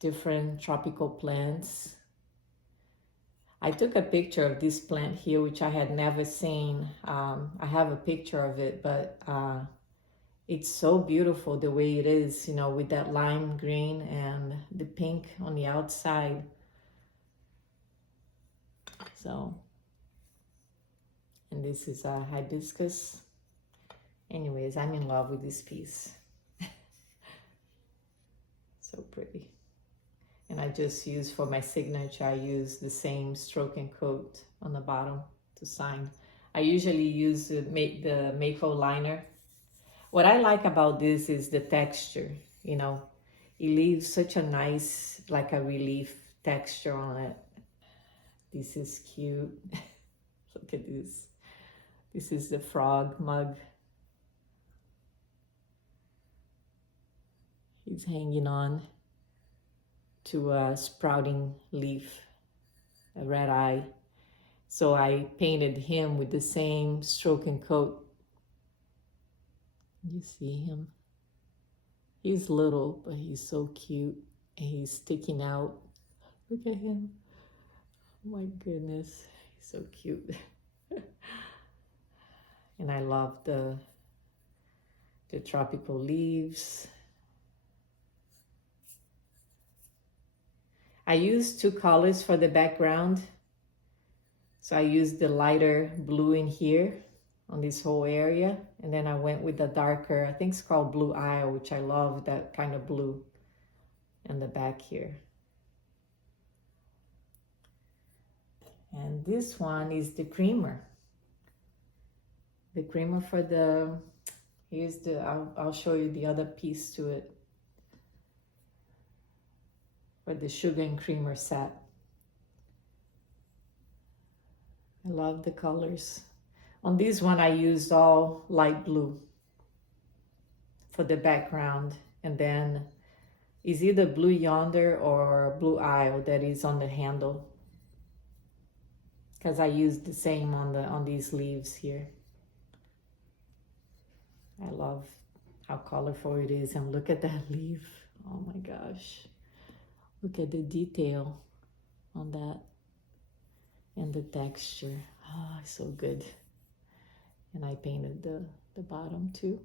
different tropical plants. I took a picture of this plant here, which I had never seen. I have a picture of it, but it's so beautiful the way it is, you know, with that lime green and the pink on the outside. So, and this is a hibiscus. Anyways, I'm in love with this piece. So pretty. And I just use for my signature, I use the same stroke and coat on the bottom to sign. I usually use the maple liner. What I like about this is the texture, you know, it leaves such a nice, like a relief texture on it. This is cute. Look at this. This is the frog mug. He's hanging on to a sprouting leaf, a red eye. So I painted him with the same stroke and coat. You see him? He's little, but he's so cute and he's sticking out. Look at him. Oh my goodness, he's so cute. And I love the tropical leaves. I used two colors for the background. So I used the lighter blue in here on this whole area. And then I went with the darker, I think it's called Blue Isle, which I love that kind of blue in the back here. And this one is the creamer. The creamer for the, here's the, I'll show you the other piece to it. For the sugar and creamer set. I love the colors. On this one, I used all light blue for the background. And then it's either Blue Yonder or Blue Isle that is on the handle. Because I used the same on these leaves here. I love how colorful it is. And look at that leaf. Oh my gosh. Look at the detail on that and the texture. Oh, so good. And I painted the bottom too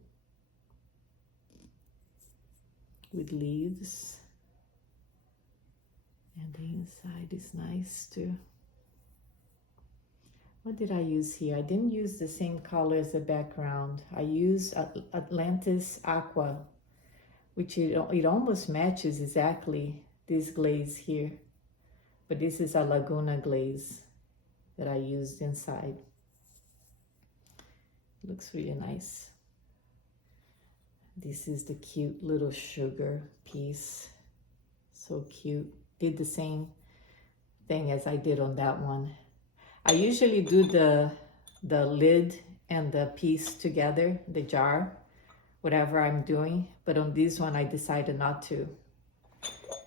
with leaves. And the inside is nice too. What did I use here? I didn't use the same color as the background. I used Atlantis Aqua, which it almost matches exactly this glaze here, but this is a Laguna glaze that I used inside. It looks really nice. This is the cute little sugar piece. So cute. Did the same thing as I did on that one. I usually do the lid and the piece together, the jar, whatever I'm doing, but on this one I decided not to.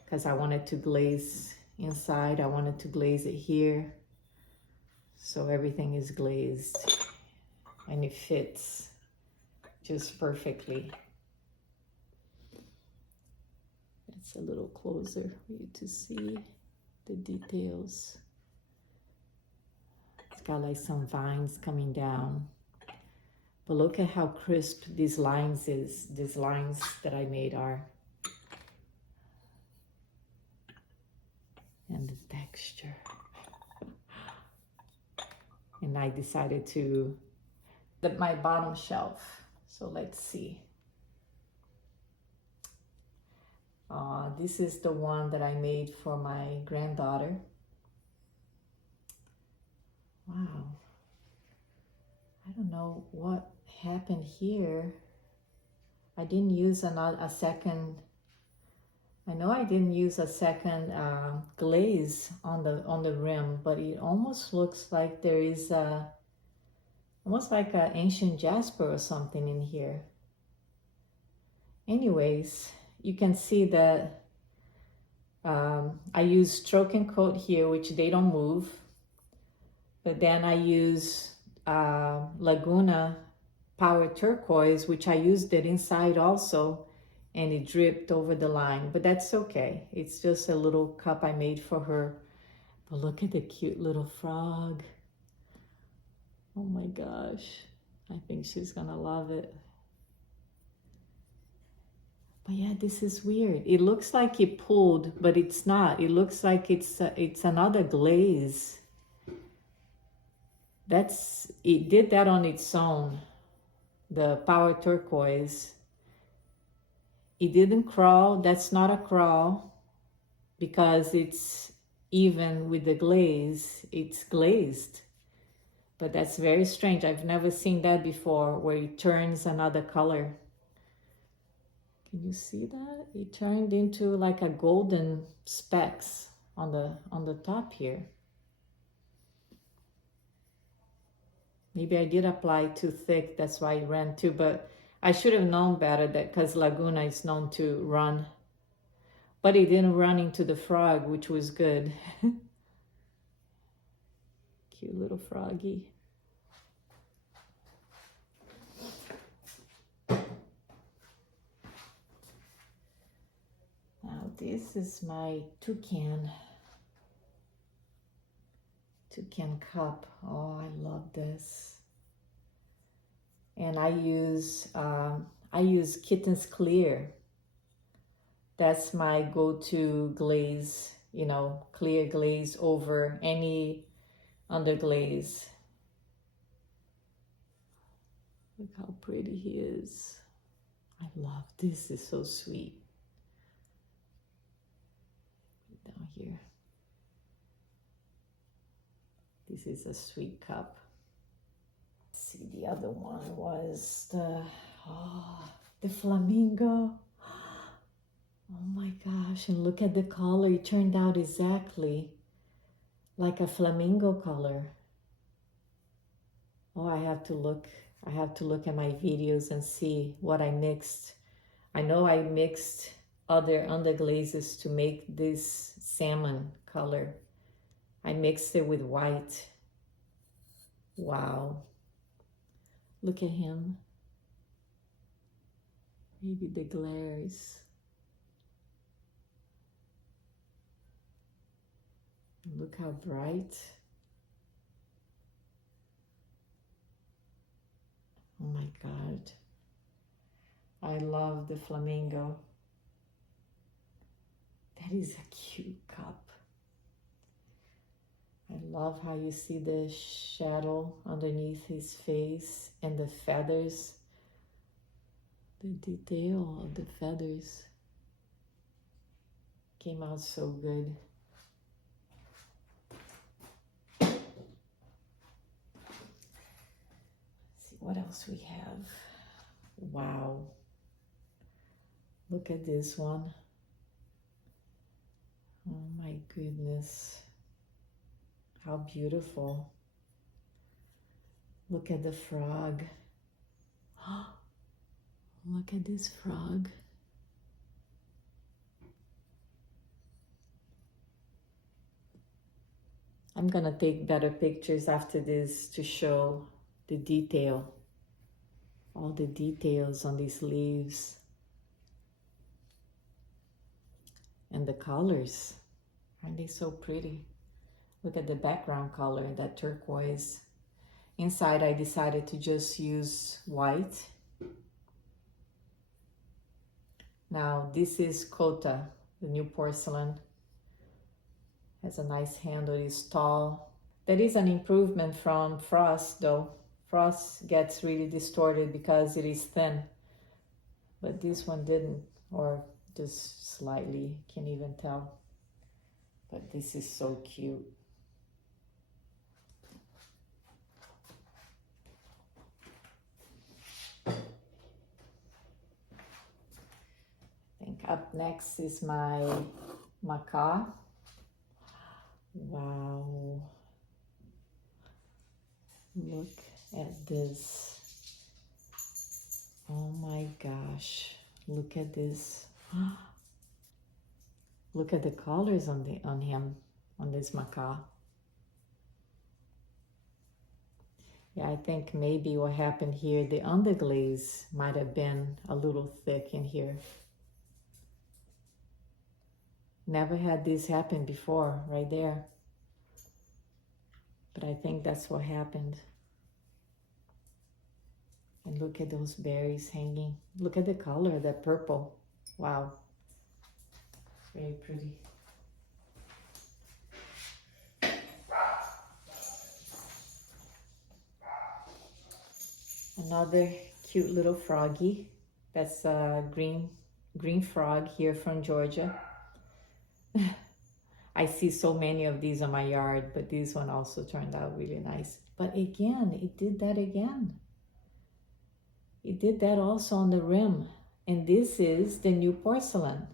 Because I wanted to glaze inside. I wanted to glaze it here. So everything is glazed and it fits just perfectly. It's a little closer for you to see the details. It's got like some vines coming down. But look at how crisp these lines that I made are. And the texture. And I decided to put my bottom shelf. So let's see. This is the one that I made for my granddaughter. Wow. I don't know what happened here. I didn't use a second. I know I didn't use a second glaze on the rim, but it almost looks like there is almost like an ancient jasper or something in here. Anyways, you can see that I use stroke and coat here, which they don't move. But then I use Laguna Power Turquoise, which I used it inside also. and it dripped over the line, but that's okay. It's just a little cup I made for her. But look at the cute little frog. Oh my gosh. I think she's gonna love it. But yeah, this is weird. It looks like it pulled, but it's not. It looks like it's another glaze. It did that on its own. The Power Turquoise. It didn't crawl. That's not a crawl because it's even with the glaze. It's glazed. But that's very strange. I've never seen that before, where it turns another color. Can you see that? It turned into like a golden specks on the top here. Maybe I did apply too thick, that's why it ran too, but I should have known better that because Laguna is known to run. But it didn't run into the frog, which was good. Cute little froggy. Now this is my Toucan cup. Oh, I love this. And I use Kitten's Clear. That's my go-to glaze, you know, clear glaze over any underglaze. Look how pretty he is. I love this. It's so sweet. Down here. This is a sweet cup. Let's see, the other one was the flamingo. Oh my gosh, and look at the color. It turned out exactly like a flamingo color. Oh, I have to look at my videos and see what I mixed. I know I mixed other underglazes to make this salmon color. I mixed it with white. Wow. Look at him. Maybe the glares. Look how bright. Oh my God. I love the flamingo. That is a cute cup. I love how you see the shadow underneath his face and the feathers. The detail of the feathers came out so good. What else we have? Wow. Look at this one. Oh my goodness. How beautiful. Look at the frog. Look at this frog. I'm gonna take better pictures after this to show the detail, all the details on these leaves and the colors. Aren't they so pretty? Look at the background color, that turquoise. Inside I decided to just use white. Now this is Kota, the new porcelain. Has a nice handle, it's tall. That is an improvement from Frost though. Frost gets really distorted because it is thin, but this one didn't, or just slightly, can't even tell. But this is so cute. I think up next is my macaw. Wow. Look at this. Oh my gosh. Look at this. Look at the colors on him, on this macaw. Yeah, I think maybe what happened here, the underglaze might have been a little thick in here. Never had this happen before, right there. But I think that's what happened. And look at those berries hanging. Look at the color, that purple. Wow. Very pretty. Another cute little froggy. That's a green frog here from Georgia. I see so many of these on my yard, but this one also turned out really nice. But again, it did that again. It did that also on the rim. And this is the new porcelain.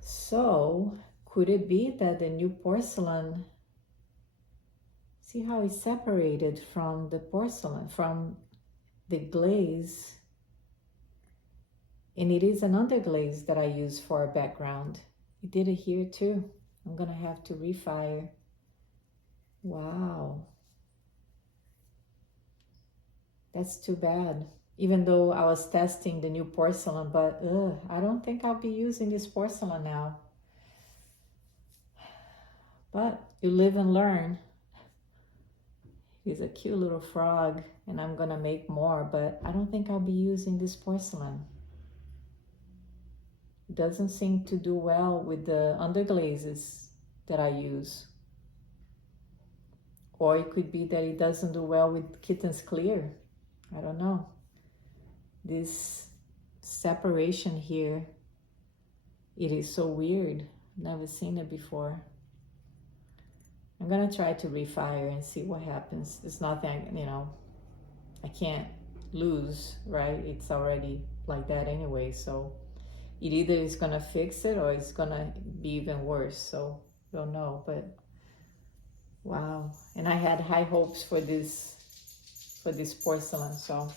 So could it be that the new porcelain, see how it's separated from the porcelain, from the glaze? And it is an underglaze that I use for a background. It did it here too. I'm gonna have to refire. Wow. That's too bad. Even though I was testing the new porcelain, but I don't think I'll be using this porcelain now. But you live and learn. He's a cute little frog, and I'm gonna make more, but I don't think I'll be using this porcelain. It doesn't seem to do well with the underglazes that I use. Or it could be that it doesn't do well with Kitten's Clear. I don't know. This separation here, it is so weird. Never seen it before. I'm gonna try to refire and see what happens. It's nothing, you know, I can't lose, right? It's already like that anyway, so it either is gonna fix it or it's gonna be even worse. So I don't know, but wow. And I had high hopes for this porcelain, so.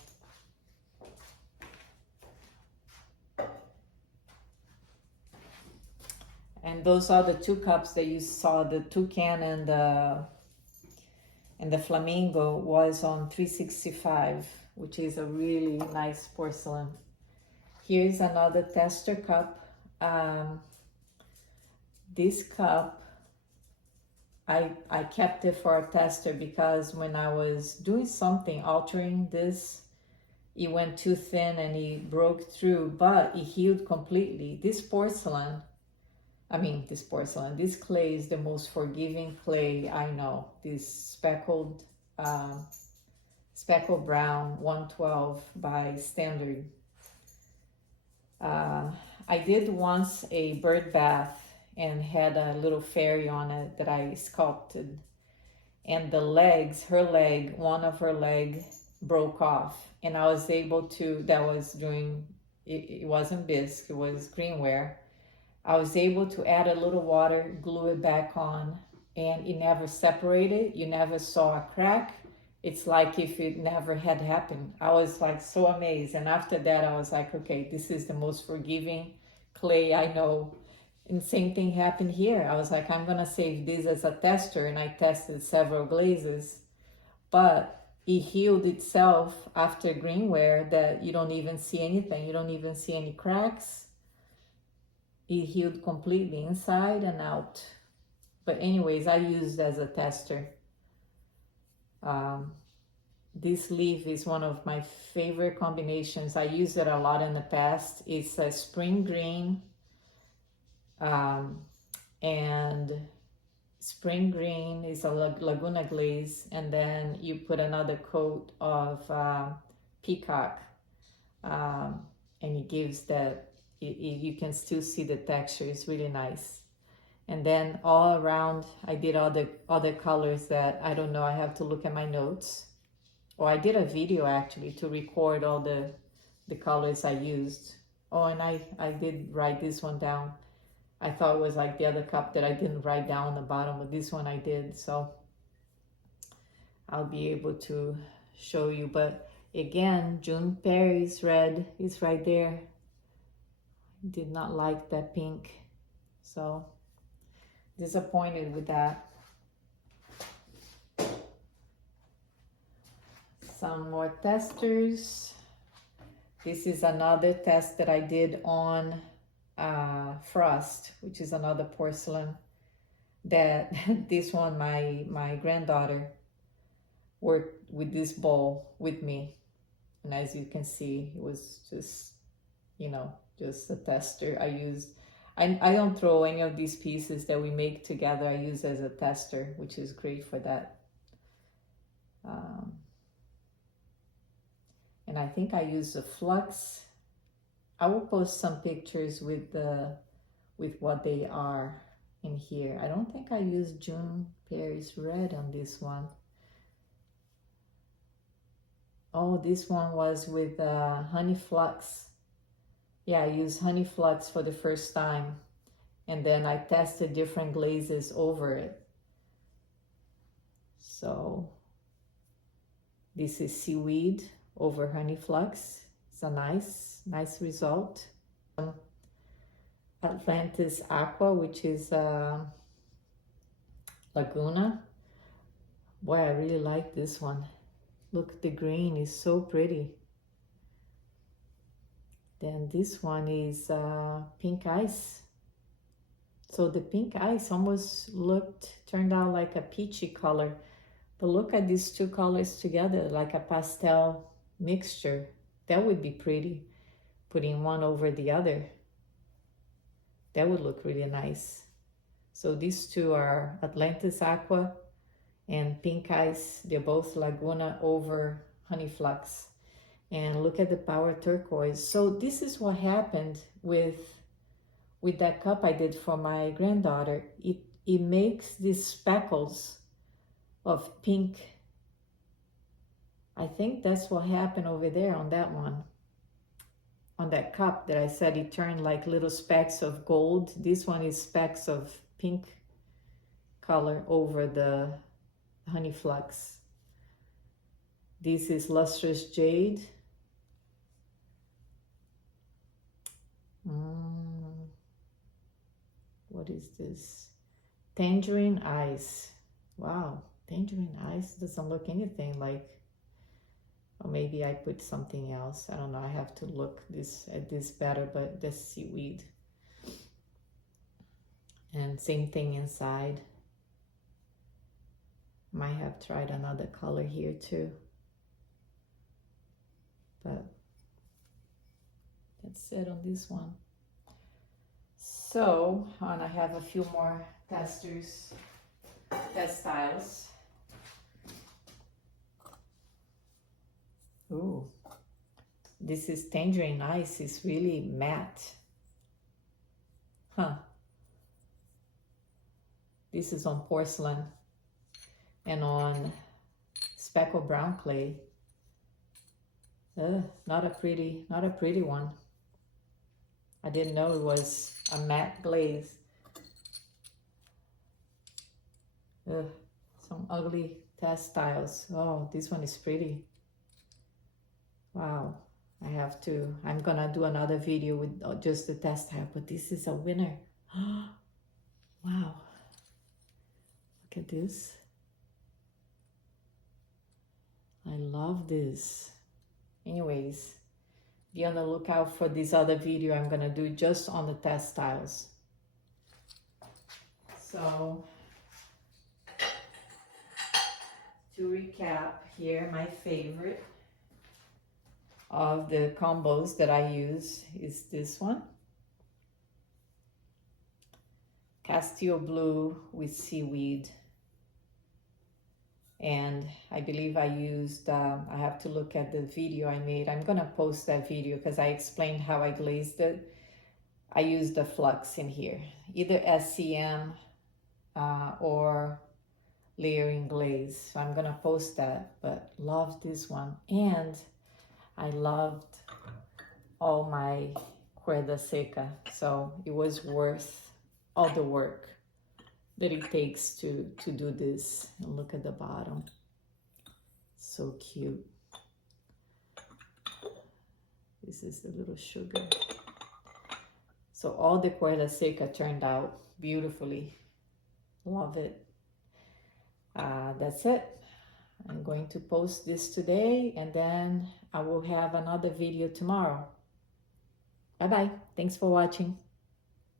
And those are the two cups that you saw, the Toucan and the flamingo was on 365, which is a really nice porcelain. Here's another tester cup. This cup, I kept it for a tester because when I was doing something, altering this, it went too thin and it broke through, but it healed completely. This clay is the most forgiving clay I know. This speckled brown 112 by Standard. I did once a bird bath and had a little fairy on it that I sculpted. And the legs, one of her leg broke off. And I was able to, it wasn't bisque, it was greenware. I was able to add a little water, glue it back on, and it never separated. You never saw a crack. It's like if it never had happened. I was like so amazed. And after that, I was like, okay, this is the most forgiving clay I know. And same thing happened here. I was like, I'm gonna save this as a tester, and I tested several glazes, but it healed itself after greenware that you don't even see anything. You don't even see any cracks. It healed completely inside and out. But anyways, I used as a tester. This leaf is one of my favorite combinations. I used it a lot in the past. It's a spring green, and spring green is a Laguna glaze, and then you put another coat of peacock, and it gives that, you can still see the texture. It's really nice. And then all around, I did all the other colors that I don't know. I have to look at my notes. Or I did a video actually to record all the colors I used. Oh, and I did write this one down. I thought it was like the other cup that I didn't write down on the bottom, but this one I did. So I'll be able to show you. But again, June Perry's red is right there. Did not like that pink, so disappointed with that. Some more testers. This is another test that I did on Frost, which is another porcelain that this one, my granddaughter worked with this bowl with me. And as you can see, it was just, you know, just a tester. I don't throw any of these pieces that we make together. I use as a tester, which is great for that. And I think I use the flux. I will post some pictures with what they are in here. I don't think I used June Paris red on this one. Oh, this one was with honey flux. Yeah, I used honey flux for the first time, and then I tested different glazes over it. So this is seaweed over honey flux. It's a nice result. Atlantis Aqua, which is Laguna. Boy, I really like this one. Look, the green is so pretty. Then this one is pink ice. So the pink ice almost turned out like a peachy color. But look at these two colors together, like a pastel mixture. That would be pretty, putting one over the other. That would look really nice. So these two are Atlantis Aqua and pink ice. They're both Laguna over honey flux. And look at the power turquoise. So this is what happened with that cup I did for my granddaughter. It makes these speckles of pink. I think that's what happened over there on that one. On that cup that I said it turned like little specks of gold. This one is specks of pink color over the honey flux. This is lustrous jade. What is this? Tangerine ice. Wow, tangerine ice doesn't look anything like, or maybe I put something else. I don't know. I have to look at this better, but that's seaweed. And same thing inside. Might have tried another color here too. But that's it on this one. So, and I have a few more test styles. Ooh, this is tangerine ice. It's really matte. Huh. This is on porcelain and on speckled brown clay. Not a pretty one. I didn't know it was a matte glaze. Some ugly test styles. Oh, this one is pretty. Wow. I'm gonna do another video with just the test style, but this is a winner. Wow. Look at this. I love this. Anyways, be on the lookout for this other video I'm gonna do just on the test styles. So, to recap here, my favorite of the combos that I use is this one. Castile blue with seaweed. And I believe I used, I have to look at the video I made. I'm gonna post that video because I explained how I glazed it. I used the flux in here, either SCM or layering glaze. So I'm gonna post that, but love this one. And I loved all my cuerda seca. So it was worth all the work that it takes to do this. And look at the bottom. So cute. This is the little sugar. So all the cuerda seca turned out beautifully. Love it. That's it. I'm going to post this today and then I will have another video tomorrow. Bye-bye. Thanks for watching.